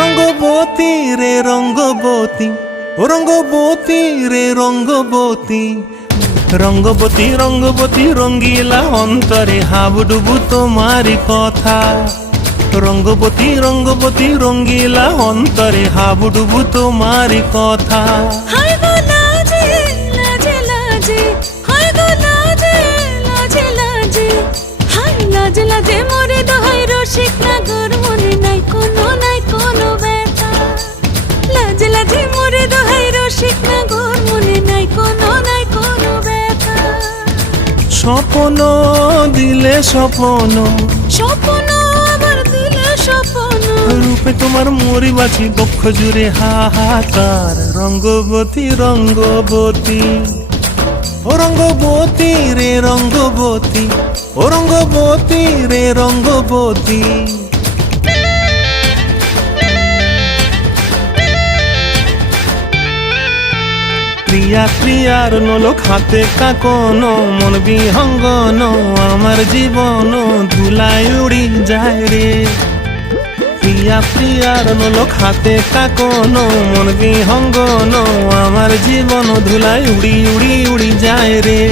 রঙ্গবতী রে রঙ্গবতী, রঙ্গবতী রে রঙ্গবতী, রঙ্গবতী রঙ্গবতী রঙ্গিলা অন্তরে হাবুডুবু তোমারি কথা। রঙ্গবতী রঙ্গবতী রঙ্গিলা অন্তরে হাবুডুবু তোমারি কথা। হায় গো লাজে লাজে লাজে, হায় গো লাজে লাজে লাজে, হায় লাজে লাজে মোরে দোহাই রসিক নাগর মনে নাই কোনো ব্যথা। লাজে লাজে মোরে দোহাই রসিক নাগর মনে নাই কোনো ব্যথা। স্বপ্ন দিলে স্বপ্ন, স্বপ্ন আবার দিলে স্বপ্ন, রূপে তোমার মরি বাছি বক্ষ জুড়ে হাহাকার। রঙ্গবতী রঙ্গবতী, ও রঙ্গবতী রে রঙ্গবতী, ও রঙ্গবতী রে রঙ্গবতী। প্রিয়া প্রিয়ার নলোক হাতে কাকন, মন বিহঙ্গন আমার জীবন ধুলায় উড়ি যায় রে। প্রিয়া প্রিয়ার নলোক হাতে কাকন, মন বিহঙ্গন আমার জীবন ধুলায় উড়ি উড়ি উড়ি যায় রে।